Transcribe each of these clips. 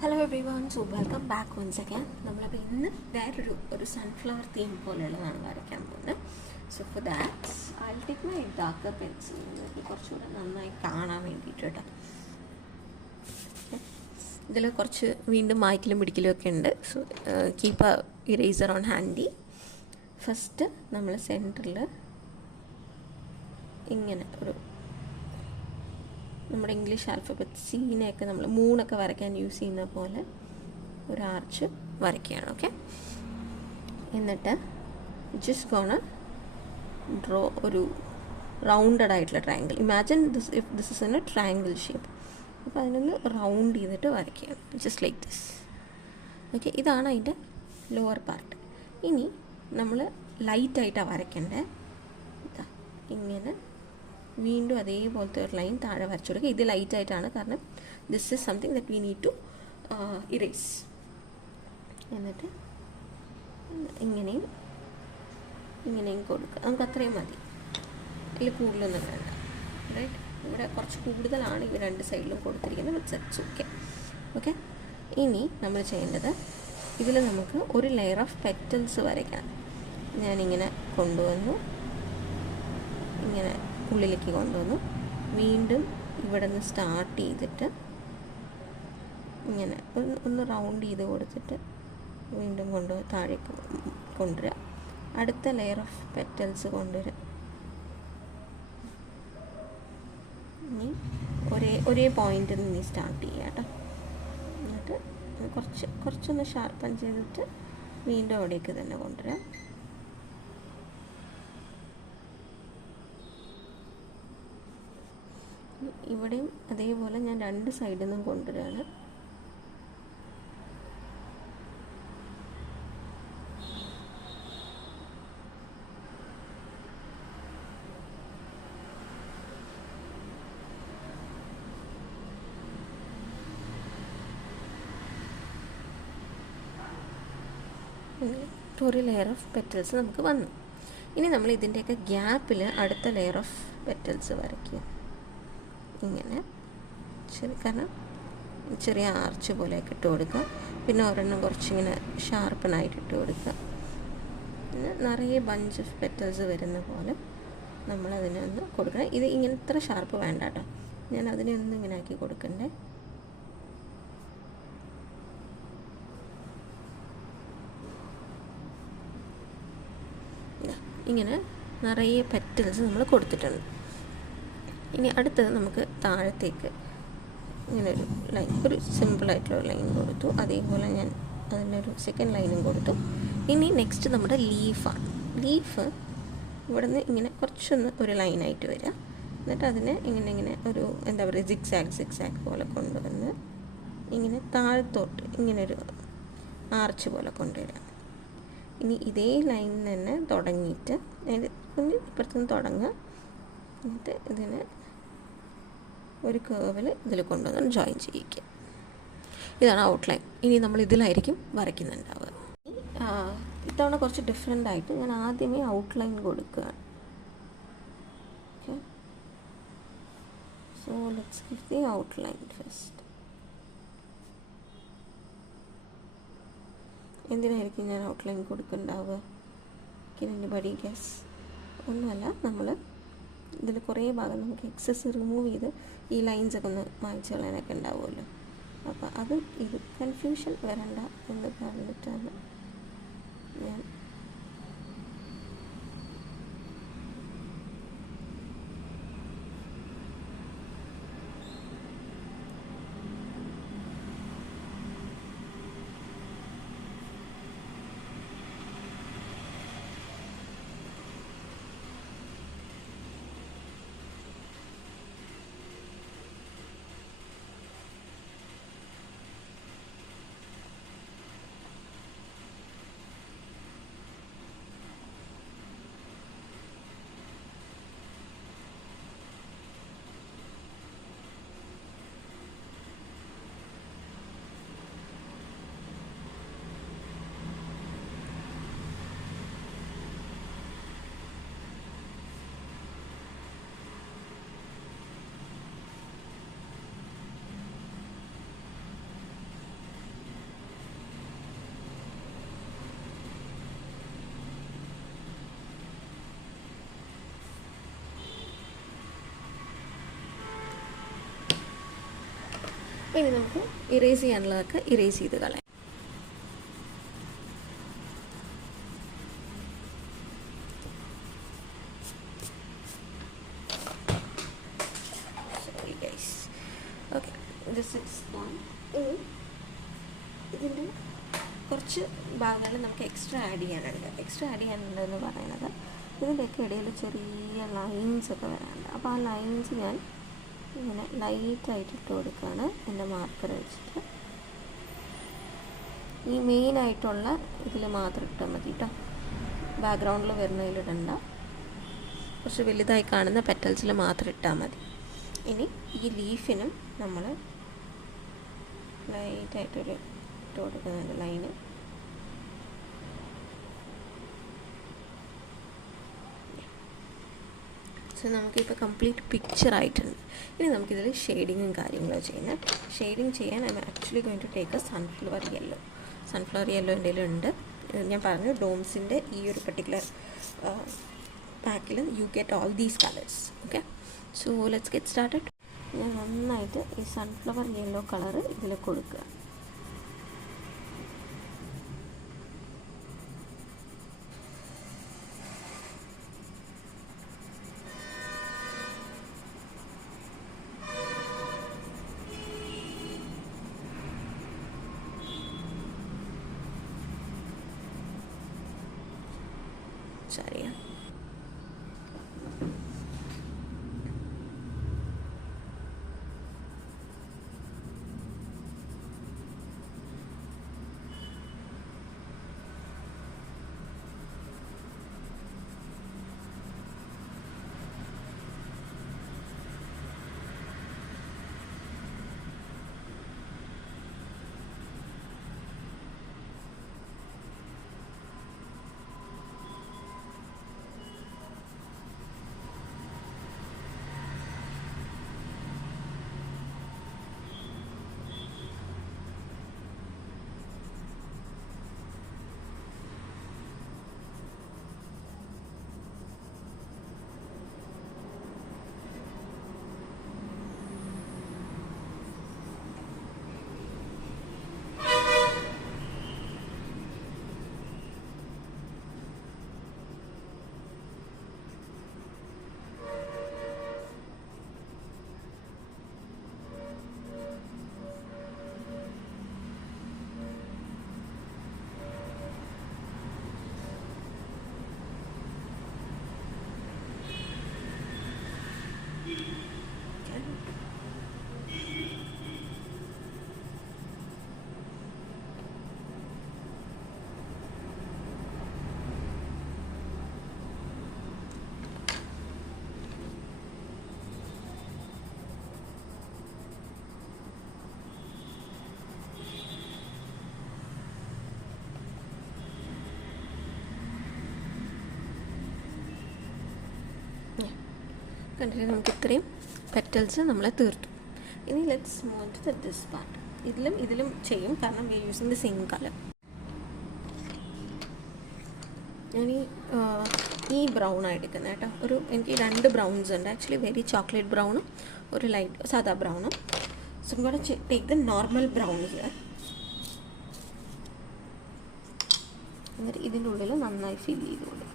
Hello everyone, so welcome back once again. നമ്മളപ്പോൾ ഇന്ന് വേറൊരു സൺഫ്ലവർ തീം പോലെയുള്ളതാണ് വരയ്ക്കാൻ പോകുന്നത്. So for that I will take my darker pencil. നിങ്ങൾക്ക് കുറച്ചുകൂടെ നന്നായി കാണാൻ വേണ്ടിയിട്ട് കേട്ടോ. ഇതിൽ കുറച്ച് വീണ്ടും മായ്ക്കലും പിടിക്കലും ഒക്കെ ഉണ്ട്. So keep eraser on handy. First നമ്മൾ സെൻറ്ററിൽ ഇങ്ങനെ ഒരു നമ്മുടെ ഇംഗ്ലീഷ് ആൽഫബറ്റ് സീനെയൊക്കെ നമ്മൾ മൂണൊക്കെ വരയ്ക്കാൻ യൂസ് ചെയ്യുന്ന പോലെ ഒരു ആർച്ച് വരയ്ക്കുകയാണ്. ഓക്കെ, എന്നിട്ട് ജസ്റ്റ് ഗോണ ഡ്രോ ഒരു റൗണ്ടഡ് ആയിട്ടുള്ള triangle. Imagine this is in A triangle shape. അപ്പോൾ അതിനൊന്ന് റൗണ്ട് ചെയ്തിട്ട് വരയ്ക്കുകയാണ്, ജസ്റ്റ് ലൈക്ക് ദിസ്. ഓക്കെ, ഇതാണ് അതിൻ്റെ ലോവർ പാർട്ട്. ഇനി നമ്മൾ ലൈറ്റായിട്ടാണ് വരയ്ക്കേണ്ടത്. ഇതാ ഇങ്ങനെ വീണ്ടും അതേപോലത്തെ ഒരു ലൈൻ താഴെ വരച്ചു കൊടുക്കുക. ഇത് ലൈറ്റായിട്ടാണ്, കാരണം this is something that we need to erase. എന്നിട്ട് ഇങ്ങനെയും ഇങ്ങനെയും കൊടുക്കുക. നമുക്ക് അത്രയും മതി, ഇതിൽ കൂടുതലൊന്നും വേണ്ട. റൈറ്റ്, ഇവിടെ കുറച്ച് കൂടുതലാണ് ഇവ രണ്ട് സൈഡിലും കൊടുത്തിരിക്കുന്നത്. It's okay. ഓക്കെ, ഇനി നമ്മൾ ചെയ്യേണ്ടത് ഇതിൽ നമുക്ക് ഒരു ലെയർ ഓഫ് പെറ്റൽസ് വരയ്ക്കണം. ഞാനിങ്ങനെ കൊണ്ടുവന്നു, ഇങ്ങനെ ഉള്ളിലേക്ക് കൊണ്ടുവന്നു, വീണ്ടും ഇവിടെ നിന്ന് സ്റ്റാർട്ട് ചെയ്തിട്ട് ഇങ്ങനെ ഒന്ന് റൗണ്ട് ചെയ്ത് കൊടുത്തിട്ട് വീണ്ടും താഴേക്ക് കൊണ്ടുവരിക. അടുത്ത ലെയർ ഓഫ് പെറ്റൽസ് കൊണ്ടുവരിക. ഇനി ഒരേ പോയിന്റിൽ നിന്ന് സ്റ്റാർട്ട് ചെയ്യുക കേട്ടോ. എന്നിട്ട് കുറച്ചൊന്ന് ഷാർപ്പൺ ചെയ്തിട്ട് വീണ്ടും അവിടേക്ക് തന്നെ കൊണ്ടുവരാം. ഇവിടെയും അതേപോലെ ഞാൻ രണ്ട് സൈഡിൽ നിന്നും കൊണ്ടുവരികയാണ്. ഒരു ലെയർ ഓഫ് പെറ്റൽസ് നമുക്ക് വന്നു. ഇനി നമ്മൾ ഇതിൻ്റെയൊക്കെ ഗ്യാപ്പിൽ അടുത്ത ലെയർ ഓഫ് പെറ്റൽസ് വരയ്ക്കുക. ഇങ്ങനെ കാരണം ചെറിയ ആർച്ച് പോലെയൊക്കെ ഇട്ട് കൊടുക്കുക. പിന്നെ ഒരെണ്ണം കുറച്ചിങ്ങനെ ഷാർപ്പനായിട്ട് ഇട്ട് കൊടുക്കുക. പിന്നെ നിറയെ ബഞ്ച് ഓഫ് പെറ്റൽസ് വരുന്ന പോലെ നമ്മളതിനെ ഒന്ന് കൊടുക്കണം. ഇത് ഇങ്ങനെ ഇത്ര ഷാർപ്പ് വേണ്ട കേട്ടോ, ഞാൻ അതിനെ ഒന്ന് ഇങ്ങനെ ആക്കി കൊടുക്കണ്ടേ. ഇങ്ങനെ നിറയെ പെറ്റൽസ് നമ്മൾ കൊടുത്തിട്ടുണ്ട്. ഇനി അടുത്തത് നമുക്ക് താഴത്തേക്ക് ഇങ്ങനെ ഒരു ലൈൻ, ഒരു സിമ്പിളായിട്ടുള്ള ലൈൻ കൊടുത്തു. അതേപോലെ ഞാൻ അതിനൊരു സെക്കൻഡ് ലൈനും കൊടുത്തു. ഇനി നെക്സ്റ്റ് നമ്മുടെ ലീഫാണ്. ലീഫ് ഇവിടെ നിന്ന് ഇങ്ങനെ കുറച്ചൊന്ന് ഒരു ലൈനായിട്ട് വരിക. എന്നിട്ട് അതിനെ ഇങ്ങനെ ഒരു എന്താ പറയുക, സിക്സാക്ക് പോലെ കൊണ്ടുവന്ന് ഇങ്ങനെ താഴത്തോട്ട് ഇങ്ങനൊരു ആർച്ച് പോലെ കൊണ്ടുവരിക. ഇനി ഇതേ ലൈൻ തന്നെ തുടങ്ങിയിട്ട് ഒന്ന് ഇപ്പുറത്തുനിന്ന് തുടങ്ങുക. എന്നിട്ട് ഇതിനെ ഒരു കേർവിൽ ഇതിൽ കൊണ്ടുവന്ന് ജോയിൻ ചെയ്യിക്കുക. ഇതാണ് ഔട്ട്ലൈൻ. ഇനി നമ്മൾ ഇതിലായിരിക്കും വരയ്ക്കുന്നുണ്ടാവുക. ഇത്തവണ കുറച്ച് ഡിഫറെൻ്റ് ആയിട്ട് ഞാൻ ആദ്യമേ ഔട്ട്ലൈൻ കൊടുക്കുകയാണ്. Okay, so let's give the outline first. എന്തിനായിരിക്കും ഞാൻ ഔട്ട്ലൈൻ കൊടുക്കുന്നുണ്ടാവുക? Can anybody guess? ഒന്നുമല്ല, നമ്മൾ ഇതിൽ കുറേ ഭാഗം നമുക്ക് എക്സസ് റിമൂവ് ചെയ്ത് ഈ ലൈൻസൊക്കെ ഒന്ന് മായ്ച്ചു കളയാനൊക്കെ ഉണ്ടാവുമല്ലോ. അപ്പോൾ ഇത് കൺഫ്യൂഷൻ വരണ്ട എന്ന് പറഞ്ഞിട്ടാണ് ഞാൻ ഇനി നമുക്ക് ഇറേസ് ചെയ്യാനുള്ളതൊക്കെ ഇറേസ് ചെയ്ത് കളയാം. Sorry guys. Okay, this is done. ഇനി ഇതിൻ്റെ കുറച്ച് ഭാഗങ്ങൾ നമുക്ക് എക്സ്ട്രാ ആഡ് ചെയ്യാനുണ്ട്. എക്സ്ട്രാ ആഡ് ചെയ്യാനുള്ളതെന്ന് പറയുന്നത് ഇതിൻ്റെയൊക്കെ ഇടയിൽ ചെറിയ ലൈൻസ് ഒക്കെ വരാനുണ്ട്. അപ്പോൾ ആ ലൈൻസ് ഞാൻ ഇങ്ങനെ ലൈറ്റായിട്ട് ഇട്ട് കൊടുക്കുകയാണ് എൻ്റെ മാർക്കർ വെച്ചിട്ട്. ഈ മെയിനായിട്ടുള്ള ഇതിൽ മാത്രം ഇട്ടാൽ മതി കേട്ടോ, ബാക്ക്ഗ്രൗണ്ടിൽ വരുന്നതിലിടണ്ട. കുറച്ച് വലുതായി കാണുന്ന പെറ്റൽസിൽ മാത്രം ഇട്ടാൽ മതി. ഇനി ഈ ലീഫിനും നമ്മൾ ലൈറ്റായിട്ടൊരു ഇട്ട് കൊടുക്കുന്നുണ്ട് ലൈന്. സോ നമുക്കിപ്പോൾ കംപ്ലീറ്റ് പിക്ചർ ആയിട്ടുണ്ട്. ഇനി നമുക്കിതിൽ ഷെയ്ഡിങ്ങും കാര്യങ്ങളും ചെയ്യുന്നത്. ഷെയ്ഡിങ് ചെയ്യാൻ I am actually going to take a sunflower yellow. Sunflower yellow എൻ്റെ കയ്യിലുണ്ട്. ഞാൻ പറഞ്ഞു ഡോംസിൻ്റെ ഈ ഒരു പെർട്ടിക്കുലർ പാക്കിൽ you get all these colours. Okay, so let's get started. ഞാൻ നന്നായിട്ട് ഈ സൺഫ്ലവർ യെല്ലോ കളർ ഇതിൽ കൊടുക്കുക. ശരിയാ. കണ്ടിട്ട് നമുക്ക് ഇത്രയും പെറ്റൽസ് നമ്മൾ തീർത്തു. ഇനി let's move to this part. ഇതിലും ചെയ്യും, കാരണം we are using the same colour. ഞാൻ ഈ ബ്രൗൺ എടുക്കുന്നത് കേട്ടോ. എനിക്ക് 2 ബ്രൗൺസ് ഉണ്ട് ആക്ച്വലി, വെരി ചോക്ലേറ്റ് ബ്രൗണും ഒരു ലൈറ്റ് സാദാ ബ്രൗണും. So I gonna take the normal brown here. എന്നിട്ട് ഇതിൻ്റെ ഉള്ളിൽ നന്നായി ഫിൽ ചെയ്ത് കൊടുക്കുക.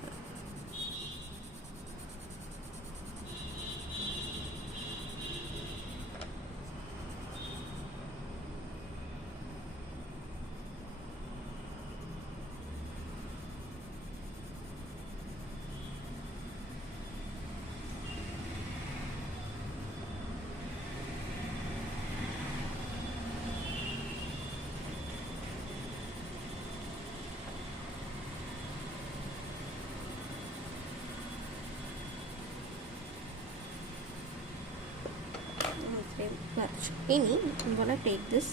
ഇനി I'm gonna take this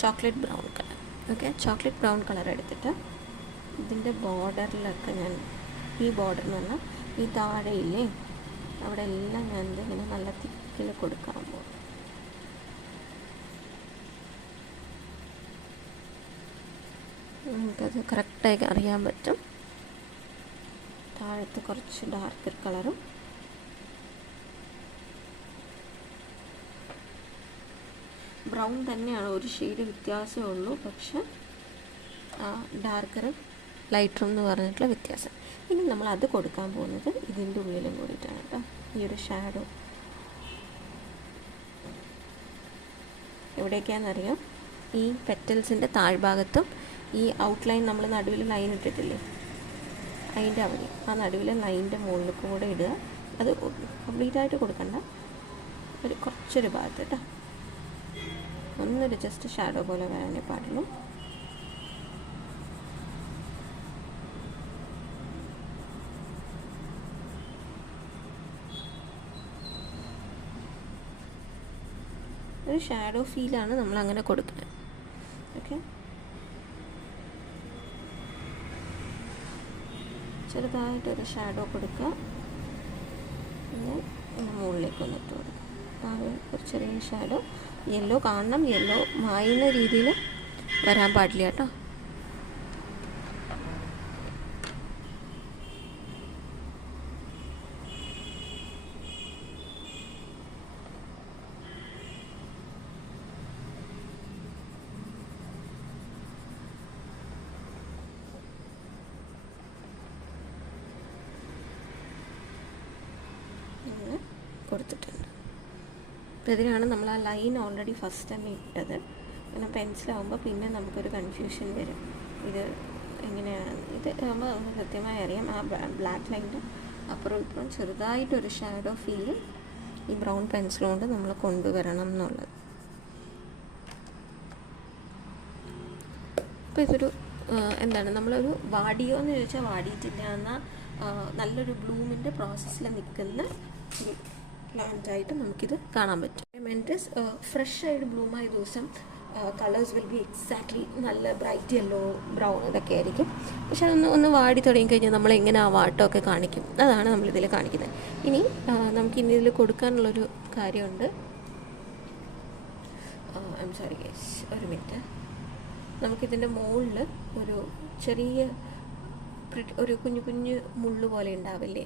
chocolate brown color. Okay, chocolate brown colour എടുത്തിട്ട് ഇതിൻ്റെ ബോർഡറിലൊക്കെ ഞാൻ ഈ ബോർഡർ എന്ന് പറഞ്ഞാൽ ഈ താഴെയില്ലേ അവിടെ എല്ലാം ഞാൻ ഇങ്ങനെ നല്ല തിക്കിൽ കൊടുക്കാൻ പോകും. നമുക്കത് കറക്റ്റായി അറിയാൻ പറ്റും. താഴത്ത് കുറച്ച് ഡാർക്കർ കളറും ബ്രൗൺ തന്നെയാണ്, ഒരു ഷെയ്ഡ് വ്യത്യാസമേ ഉള്ളൂ, പക്ഷെ ഡാർക്കറും ലൈറ്ററും എന്ന് പറഞ്ഞിട്ടുള്ള വ്യത്യാസം. ഇനി നമ്മൾ അത് കൊടുക്കാൻ പോകുന്നത് ഇതിൻ്റെ ഉള്ളിലും കൂടിയിട്ടാണ് കേട്ടോ. ഈ ഒരു ഷാഡോ എവിടേക്കാണെന്നറിയാം, ഈ പെറ്റൽസിൻ്റെ താഴ്ഭാഗത്തും ഈ ഔട്ട്ലൈൻ നമ്മൾ നടുവിൽ ലൈൻ ഇട്ടിട്ടില്ലേ, അതിൻ്റെ അവിടെ ആ നടുവിലെ ലൈനിൻ്റെ മുകളിൽ കൂടെ ഇടുക. അത് കംപ്ലീറ്റായിട്ട് കൊടുക്കണ്ട, ഒരു കുറച്ചൊരു ഭാഗത്ത് കേട്ടോ, ഒന്നൊരു ജസ്റ്റ് ഷാഡോ പോലെ വരാനേ പാടുള്ളൂ. ഒരു ഷാഡോ ഫീലാണ് നമ്മൾ അങ്ങനെ കൊടുക്കുന്നത്. ഓക്കെ, ചെറുതായിട്ടൊരു ഷാഡോ കൊടുക്കുക, പിന്നെ മുകളിലേക്ക് വന്നിട്ട് കൊടുക്കുക. ആ ഒരു ചെറിയ ഷാഡോ, യെല്ലോ കാണണം, യെല്ലോ മായുന്ന രീതിയിൽ വരാൻ പാടില്ല കേട്ടോ. കൊടുത്തിട്ടുണ്ട്. അപ്പോൾ ഇതിനാണ് നമ്മൾ ആ ലൈൻ ഓൾറെഡി ഫസ്റ്റ് തന്നെ ഇട്ടത്. അങ്ങനെ പെൻസിലാവുമ്പോൾ പിന്നെ നമുക്കൊരു കൺഫ്യൂഷൻ വരും, ഇത് എങ്ങനെയാണ്. ഇത് ആകുമ്പോൾ നമുക്ക് കൃത്യമായി അറിയാം, ആ ബ്ലാക്ക് ലൈനിൻ്റെ അപ്പുറം ഇപ്പുറം ചെറുതായിട്ടൊരു ഷാഡോ ഫീല് ഈ ബ്രൗൺ പെൻസിൽ കൊണ്ട് നമ്മൾ കൊണ്ടുവരണം എന്നുള്ളത്. അപ്പോൾ ഇതൊരു എന്താണ്, നമ്മളൊരു വാടിയോ എന്ന് ചോദിച്ചാൽ വാടിയിട്ടില്ല, എന്നാൽ നല്ലൊരു ബ്ലൂമിൻ്റെ പ്രോസസ്സിൽ നിൽക്കുന്ന ഒരു പ്ലാന്റായിട്ട് നമുക്കിത് കാണാൻ പറ്റും. മെൻറ്റസ് ഫ്രഷ് ആയിട്ട് ബ്ലൂമായ ദിവസം കളേഴ്സ് വിൽ ബി എക്സാക്ട്ലി നല്ല ബ്രൈറ്റ് യെല്ലോ, ബ്രൗൺ ഇതൊക്കെ ആയിരിക്കും. പക്ഷെ ഒന്ന് വാടി തുടങ്ങിക്കഴിഞ്ഞാൽ നമ്മളെങ്ങനെ ആ വാട്ടമൊക്കെ കാണിക്കും, അതാണ് നമ്മളിതിൽ കാണിക്കുന്നത്. ഇനി നമുക്കിനി ഇതിൽ കൊടുക്കാനുള്ളൊരു കാര്യമുണ്ട്. ഐ എം സോറി ഗൈസ്, ഒരു മിനിറ്റ്. നമുക്കിതിൻ്റെ മുകളിൽ ഒരു ചെറിയ ഒരു കുഞ്ഞു കുഞ്ഞു മുള്ളു പോലെ ഉണ്ടാവില്ലേ,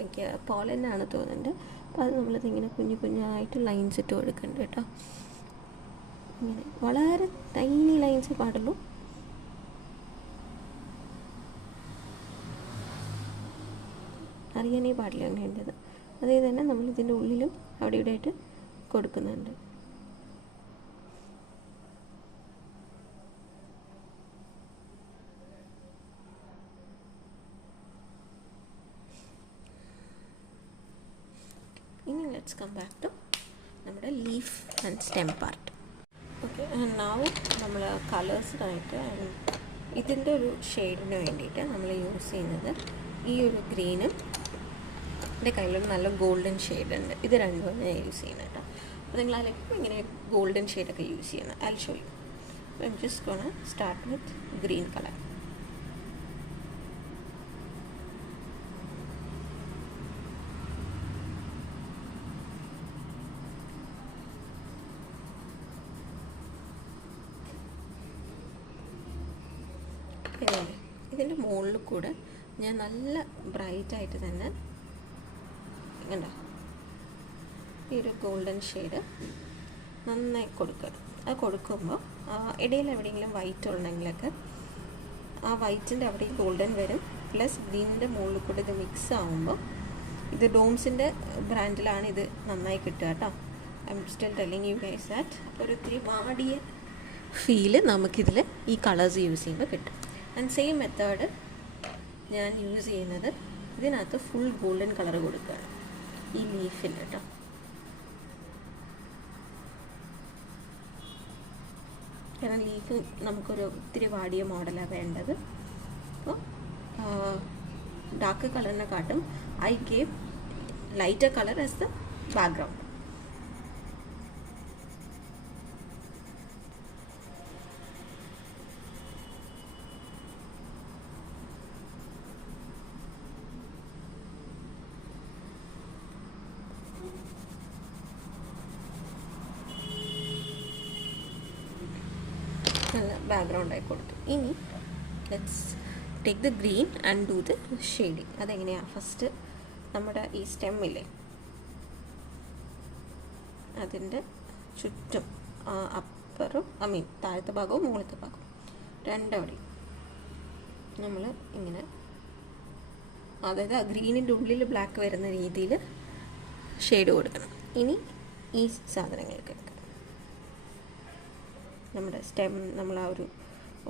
എനിക്ക് പോളനാണ് തോന്നുന്നുണ്ട്. അപ്പോൾ അത് നമ്മളിതിങ്ങനെ കുഞ്ഞു കുഞ്ഞായിട്ട് ലൈൻസ് ഇട്ട് കൊടുക്കുന്നുണ്ട് കേട്ടോ. ഇങ്ങനെ വളരെ ടൈനി ലൈൻസ് പാടുള്ളൂ. അറിയാനേ പാടില്ല അങ്ങനെയുണ്ടത്. അതേ തന്നെ നമ്മളിതിൻ്റെ ഉള്ളിലും അവിടെ ഇവിടെ ആയിട്ട് കൊടുക്കുന്നുണ്ട്. ഇനി ലെറ്റ്സ് കം ബാക്ക് ടു നമ്മുടെ leaf and stem part. Okay, now നമ്മൾ കളേഴ്സിനായിട്ട് ഇതിൻ്റെ ഒരു ഷെയ്ഡിന് വേണ്ടിയിട്ട് നമ്മൾ യൂസ് ചെയ്യുന്നത് ഈ ഒരു ഗ്രീനും എൻ്റെ കയ്യിലൊരു നല്ല ഗോൾഡൻ ഷെയ്ഡ് ഉണ്ട്. ഇത് രണ്ടുമാണ് ഞാൻ യൂസ് ചെയ്യുന്നത് കേട്ടോ. അപ്പോൾ നിങ്ങൾ അതിലേക്ക് ഇങ്ങനെ ഗോൾഡൻ ഷെയ്ഡൊക്കെ യൂസ് ചെയ്യുന്നത് I will show you. I am just gonna start with green colour. ഇതിൻ്റെ മുകളിൽ കൂടെ ഞാൻ നല്ല ബ്രൈറ്റായിട്ട് തന്നെ കണ്ടോ ഈ ഒരു ഗോൾഡൻ ഷെയ്ഡ് നന്നായി കൊടുക്കുക. അത് കൊടുക്കുമ്പോൾ ഇടയിൽ എവിടെയെങ്കിലും വൈറ്റ് ഉണ്ടെങ്കിലൊക്കെ ആ വൈറ്റിൻ്റെ അവിടെ ഗോൾഡൻ വരും. പ്ലസ് ഗ്രീനിൻ്റെ മുകളിൽ കൂടെ ഇത് മിക്സ് ആകുമ്പോൾ ഇത് ഡോംസിൻ്റെ ബ്രാൻഡിലാണ് ഇത് നന്നായി കിട്ടുക കേട്ടോ. I am still telling you guys that. അപ്പോൾ ഒരു ഇത്തിരി വാടിയ ഫീല് നമുക്കിതിൽ ഈ കളേഴ്സ് യൂസ് ചെയ്യുമ്പോൾ കിട്ടും. ആൻഡ് സെയിം മെത്തേഡ് ഞാൻ യൂസ് ചെയ്യുന്നത് ഇതിനകത്ത് ഫുൾ ഗോൾഡൻ കളർ കൊടുക്കുകയാണ് ഈ ലീഫിൽ കേട്ടോ. കാരണം ലീഫ് നമുക്കൊരു ഒത്തിരി വാടിയ മോഡലാണ് വേണ്ടത്. അപ്പോൾ ഡാർക്ക് കളറിനെക്കാട്ടും I gave lighter colour as the background. നല്ല ബാക്ക്ഗ്രൗണ്ടായി കൊടുത്തു. ഇനി let's take the green and do the shading. അതെങ്ങനെയാണ്? ഫസ്റ്റ് നമ്മുടെ ഈ സ്റ്റെമ്മില്ലേ അതിൻ്റെ ചുറ്റും അപ്പറും താഴത്തെ ഭാഗവും മുകളിലത്തെ ഭാഗവും രണ്ടവിടെയും നമ്മൾ ഇങ്ങനെ, അതായത് ആ ഗ്രീനിൻ്റെ ഉള്ളിൽ ബ്ലാക്ക് വരുന്ന രീതിയിൽ ഷെയ്ഡ് കൊടുക്കണം. ഇനി ഈ സാധനങ്ങൾക്ക് നമ്മുടെ സ്റ്റെം നമ്മൾ ആ ഒരു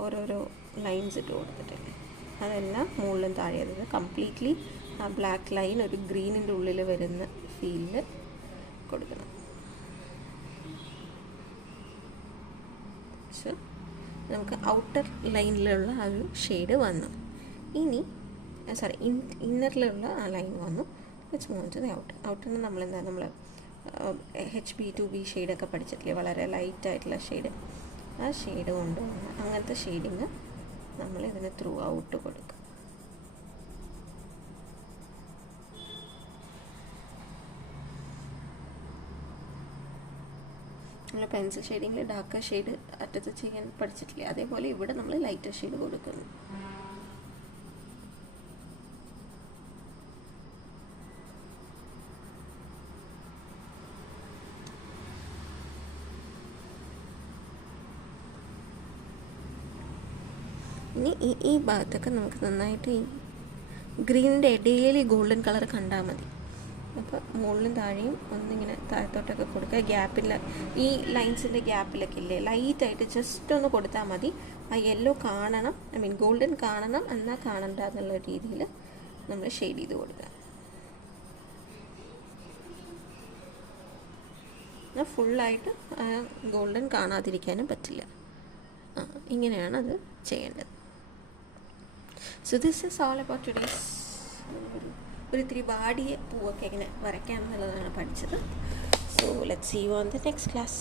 ഓരോരോ ലൈൻസ് ഇട്ട് കൊടുത്തിട്ടില്ലേ, അതെല്ലാം മുകളിലും താഴെ കംപ്ലീറ്റ്ലി ആ ബ്ലാക്ക് ലൈൻ ഒരു ഗ്രീനിൻ്റെ ഉള്ളിൽ വരുന്ന ഫീലിൽ കൊടുക്കണം. സോ നമുക്ക് ഔട്ടർ ലൈനിലുള്ള ആ ഒരു ഷെയ്ഡ് വന്നു. ഇനി ഇന്നറിലുള്ള ആ ലൈൻ വന്നു. ലെറ്റ്സ് മൂവ് ടു ദി ഔട്ടറിന് നമ്മൾ HB2B ഷെയ്ഡൊക്കെ പഠിച്ചിട്ടില്ലേ, വളരെ ലൈറ്റായിട്ടുള്ള ഷെയ്ഡ്. ആ ഷെയ്ഡ് കൊണ്ടുവന്ന് അങ്ങനത്തെ ഷെയ്ഡിങ് നമ്മൾ ഇതിന് ത്രൂ ഔട്ട് കൊടുക്കും. നമ്മൾ പെൻസിൽ ഷെയ്ഡിങ്ങിൽ ഡാർക്ക് ഷെയ്ഡ് അറ്റത്ത് ചെയ്യാൻ പഠിച്ചിട്ടില്ലേ, അതേപോലെ ഇവിടെ നമ്മൾ ലൈറ്റർ ഷെയ്ഡ് കൊടുക്കുന്നു. ഇനി ഈ ഭാഗത്തൊക്കെ നമുക്ക് നന്നായിട്ട് ഈ ഗ്രീനിൻ്റെ ഇടയിൽ ഗോൾഡൻ കളർ കണ്ടാൽ മതി. അപ്പോൾ മുകളിലും താഴെയും ഒന്നിങ്ങനെ താഴത്തോട്ടൊക്കെ കൊടുക്കുക. ഗ്യാപ്പിൽ ഈ ലൈൻസിൻ്റെ ഗ്യാപ്പിലൊക്കെ ഇല്ലേ, ലൈറ്റായിട്ട് ജസ്റ്റ് ഒന്ന് കൊടുത്താൽ മതി. ആ യെല്ലോ കാണണം, ഗോൾഡൻ കാണണം, എന്നാൽ കാണണ്ട എന്നുള്ള രീതിയിൽ നമ്മൾ ഷെയ്ഡ് ചെയ്ത് കൊടുക്കുക. എന്നാൽ ഫുള്ളായിട്ട് ഗോൾഡൻ കാണാതിരിക്കാനും പറ്റില്ല. ഇങ്ങനെയാണ് അത് ചെയ്യേണ്ടത്. So this is all about today's. ഒരു ഇത്തിരി വാടിയ പൂവൊക്കെ എങ്ങനെ വരയ്ക്കാം എന്നുള്ളതാണ് പഠിച്ചത്. So let's see you on the next class.